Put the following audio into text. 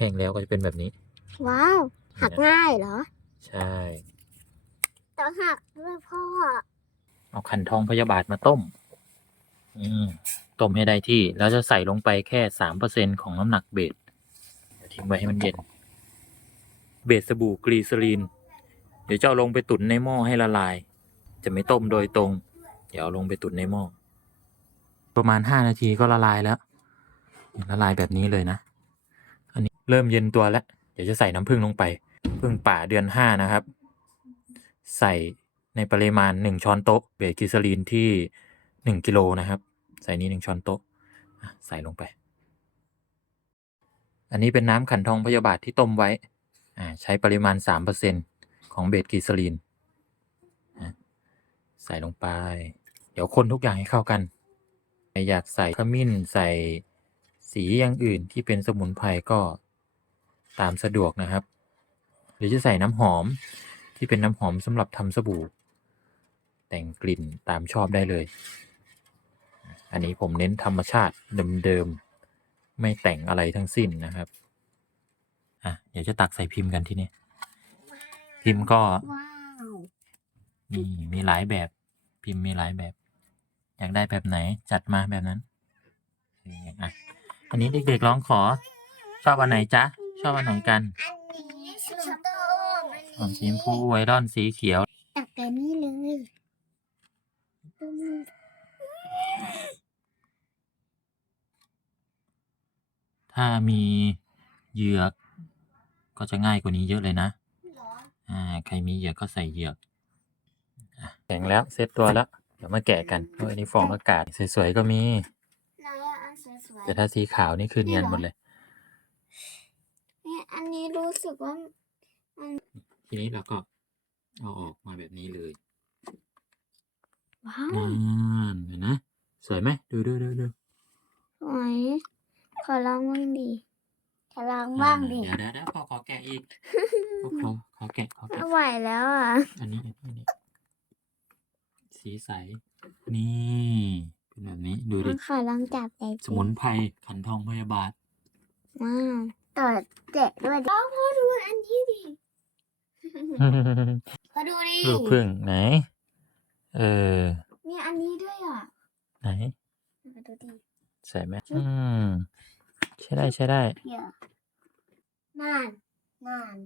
แห้งแล้วก็จะเป็นแบบนี้ ว้าว หักง่ายเหรอ ใช่ต้องหักด้วยพ่อ เอาขันทองพยาบาทมาต้ม อืมต้มให้ได้ที่ แล้วจะใส่ลงไปแค่สามเปอร์เซ็นของน้ำหนักเบสเดี๋ยวทิ้งไว้ให้มันเย็น เบสสบู่กรีซอรีน เดี๋ยวจะเอาลงไปตุ๋นในหม้อให้ละลาย จะไม่ต้มโดยตรง เดี๋ยวเอาลงไปตุ๋นในหม้อ ประมาณห้านาทีก็ละลายแล้ว ละลายแบบนี้เลยนะอันนี้ เริ่มเย็นตัวแล้ว เดี๋ยวจะใส่น้ำผึ้งลงไปผึ้งป่าเดือนห้านะครับ ใส่ในปริมาณหนึ่งช้อนโต๊ะเบสกิซาลีนที่หนึ่งกิโลนะครับ ใส่นี้หนึ่งช้อนโต๊ะใส่ลงไป อันนี้เป็นน้ำขันทองพยาบาทที่ต้มไว้อ่าใช้ปริมาณสามเปอร์เซ็นของเบสกิซาลีนใส่ลงไป เดี๋ยวคนทุกอย่างให้เข้ากันอยากใส่ขมิ้นใส่สีอย่างอื่นที่เป็นสมุนไพรก็ ตามสะดวกนะครับ หรือจะใส่น้ำหอมที่เป็นน้ำหอมสำหรับทำสบู่ แต่งกลิ่นตามชอบได้เลย อันนี้ผมเน้นธรรมชาติเดิมๆไม่แต่งอะไรทั้งสิ้นนะครับอะเดี๋ยวจะตักใส่พิมพ์กันที่นี่พิมพ์ก็ว้าวมีมีหลายแบบพิมพ์มีหลายแบบ อยากได้แบบไหนจัดมาแบบนั้นเอออะอันนี้เด็กๆร้องขอชอบอันไหนจ๊ะ ชอบอันไหนกันอันนี้ชอบโตมันของสีชมพูไวรอนสีเขียว ตักแต่นี่เลยอืมถ้ามีเหยือกก็จะง่ายกว่านี้เยอะเลยนะเหรออ่า ใครมีเหยือกก็ใส่เหยือกอะแข็งแล้วเซตตัวแล้ว เดี๋ยวมาแกะกันโอ้ยอันนี้ฟองอากาศ สวยๆก็มีไหนอะอันสวยแต่ถ้าสีขาวนี่คือเนียนหมดเลยๆเนี่ยอันนี้รู้ สึกว่าทีนี้เราก็เอาออกมาแบบนี้เลยว้าวนั่นเห็นนะสวยไหมดูดูดูดูสวยขอลองบ้างดิขอลองบ้างดิอ่เดี๋ยวเดี๋ยวเดี๋ยวขอขอแกะอีกขอขอขอแกะขอไม่แกะไหวแล้วอะ อันนี้อันนี้สีใส นี่เป็นแบบนี้ดูดิขอลองจับใจสมุนไพรขันทองพยาบาทว้าว ต่อเจ็ดด้วยดิพ่อดูอันนี้ดิพอดูดิลูกพึ่งไหน เออ มีอันนี้ด้วยอะ ไหนมาดูดิใส่ไหมอืมใช่ได้ใช่ได้เยอะนานนาน